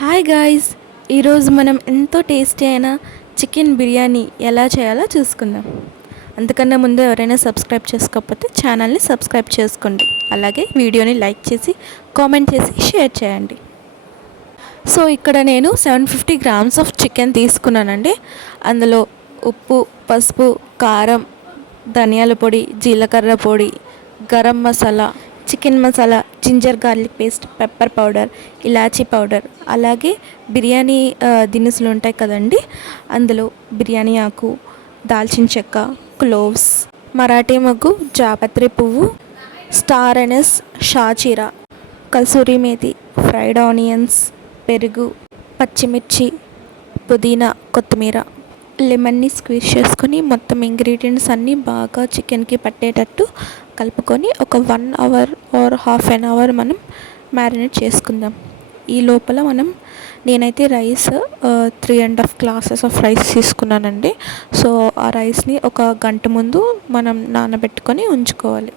Hi guys, ఈరోజు మనం ఎంతో టేస్టీ అయిన చికెన్ బిర్యానీ ఎలా చేయాలో చూసుకుందాం. అంతకన్నా ముందు ఎవరైనా సబ్స్క్రైబ్ చేసుకోకపోతే ఛానల్ని సబ్స్క్రైబ్ చేసుకోండి. అలాగే వీడియోని లైక్ చేసి కామెంట్ చేసి షేర్ చేయండి. సో ఇక్కడ నేను 750 గ్రామ్స్ ఆఫ్ చికెన్ తీసుకున్నానండి. అందులో ఉప్పు, పసుపు, కారం, ధనియాల పొడి, జీలకర్ర పొడి, garam masala, chicken masala, ginger garlic paste, pepper powder, ఇలాచీ పౌడర్, అలాగే బిర్యానీ దినుసులు ఉంటాయి కదండి, అందులో బిర్యానీ ఆకు, దాల్చిన చెక్క, క్లోవ్స్, మరాఠీ మొగ్గు, జాపత్రి పువ్వు, స్టార్ ఎనస్, షాచీరా, కసూరి మేతి, ఫ్రైడ్ ఆనియన్స్, పెరుగు, పచ్చిమిర్చి, పుదీనా, కొత్తిమీర, లెమన్ని స్క్వీజ్ చేసుకొని మొత్తం ఇంగ్రీడియంట్స్ అన్నీ బాగా చికెన్కి పట్టేటట్టు కలుపుకొని ఒక 1 hour or half an hour మనం మ్యారినేట్ చేసుకుందాం. ఈ లోపల నేనైతే రైస్ 3.5 గ్లాసెస్ ఆఫ్ రైస్ తీసుకున్నానండి. సో ఆ రైస్ని ఒక గంట ముందు మనం నానబెట్టుకొని ఉంచుకోవాలి.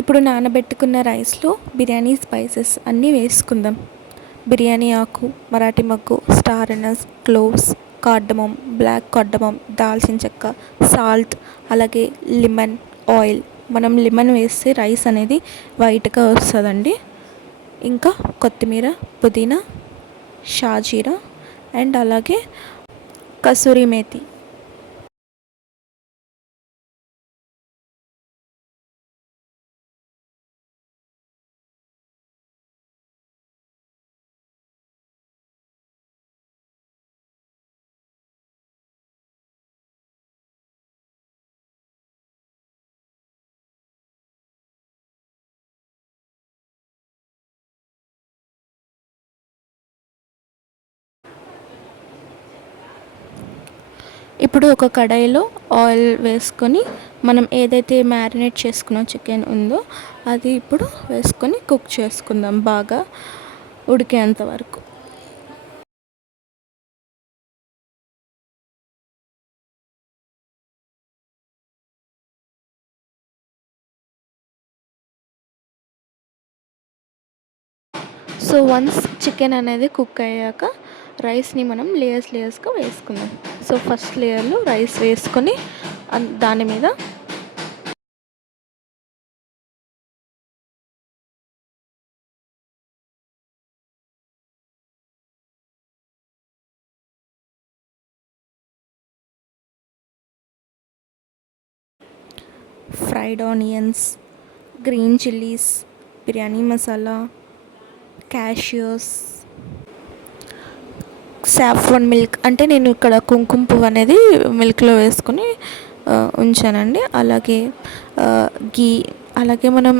ఇప్పుడు నానబెట్టుకున్న రైస్లో బిర్యానీ స్పైసెస్ అన్నీ వేసుకుందాం. బిర్యానీ ఆకు, మరాఠీ మొగ్గు, star anise, cloves, cardamom, black cardamom, దాల్చిన చెక్క, సాల్ట్, అలాగే లెమన్, ఆయిల్. మనం లెమన్ వేస్తే రైస్ అనేది వైట్గా వస్తుందండి. ఇంకా కొత్తిమీర, పుదీనా, షాజీరా అండ్ అలాగే కసూరి మేతి. ఇప్పుడు ఒక కడాయిలో ఆయిల్ వేసుకొని మనం ఏదైతే మ్యారినేట్ చేసుకున్న చికెన్ ఉందో అది ఇప్పుడు వేసుకొని కుక్ చేసుకుందాం బాగా ఉడికేంత వరకు. సో వన్స్ చికెన్ అనేది కుక్ అయ్యాక రైస్ని మనం లేయర్స్గా వేసుకుందాం. సో ఫస్ట్ లేయర్లో రైస్ వేసుకొని దాని మీద fried onions, green chillies, biryani masala, cashews, saffron milk, అంటే నేను ఇక్కడ కుంకుమ పువ్వు అనేది మిల్క్లో వేసుకొని ఉంచానండి. అలాగే గీ, అలాగే మనం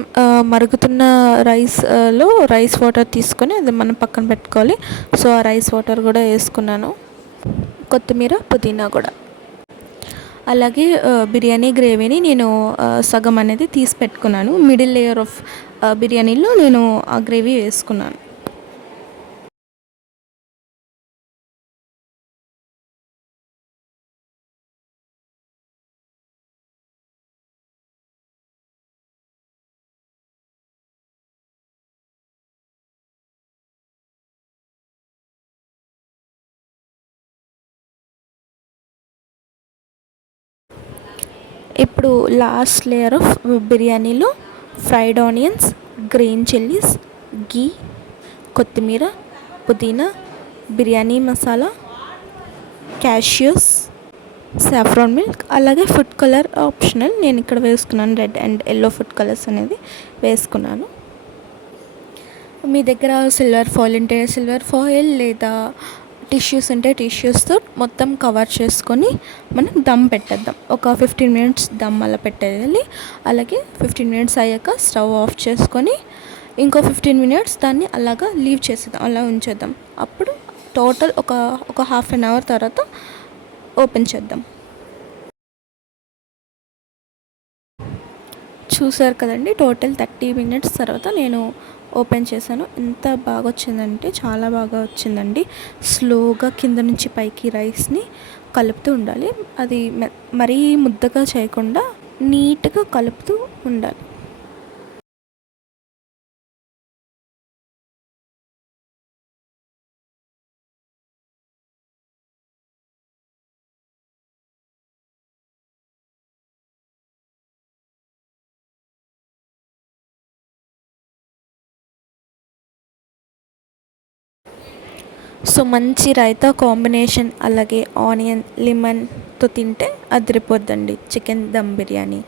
మరుగుతున్న రైస్లో రైస్ వాటర్ తీసుకొని అది మనం పక్కన పెట్టుకోవాలి. సో ఆ రైస్ వాటర్ కూడా వేసుకున్నాను. కొత్తిమీర, పుదీనా కూడా. అలాగే బిర్యానీ గ్రేవీని నేను సగం అనేది తీసి పెట్టుకున్నాను. మిడిల్ లేయర్ ఆఫ్ బిర్యానీలో నేను ఆ గ్రేవీ వేసుకున్నాను. ఇప్పుడు లాస్ట్ లేయర్ ఆఫ్ బిర్యానీలో ఫ్రైడ్ ఆనియన్స్, గ్రీన్ చిల్లీస్, గీ, కొత్తిమీర, పుదీనా, biryani masala, cashews, saffron milk, అలాగే ఫుడ్ కలర్ ఆప్షనల్. నేను ఇక్కడ వేసుకున్నాను red and yellow food colours అనేది వేసుకున్నాను. మీ దగ్గర సిల్వర్ ఫాయిల్ ఉంటే సిల్వర్ ఫాయిల్, లేదా టిష్యూస్ ఉంటే టిష్యూస్తో మొత్తం కవర్ చేసుకొని మనం దమ్ పెట్టేద్దాం. ఒక 15 మినిట్స్ దమ్ అలా పెట్టేయాలి. అలాగే 15 మినిట్స్ అయ్యాక స్టవ్ ఆఫ్ చేసుకొని ఇంకో 15 మినిట్స్ దాన్ని అలాగా లీవ్ చేసేద్దాం, అలా ఉంచేద్దాం. అప్పుడు టోటల్ ఒక హాఫ్ అన్ అవర్ తర్వాత ఓపెన్ చేద్దాం. చూసారు కదండి, టోటల్ 30 మినిట్స్ తర్వాత నేను ఓపెన్ చేశాను. ఎంత బాగా వచ్చిందంటే చాలా బాగా వచ్చిందండి. స్లోగా కింద నుంచి పైకి రైస్ని కలుపుతూ ఉండాలి. అది మరీ ముద్దగా చేయకుండా నీట్గా కలుపుతూ ఉండాలి. సో మంచి రైతా కాంబినేషన్ అలాగే ఆనియన్ లెమన్తో తింటే అదిరిపోద్దండి చికెన్ దమ్ బిర్యానీ.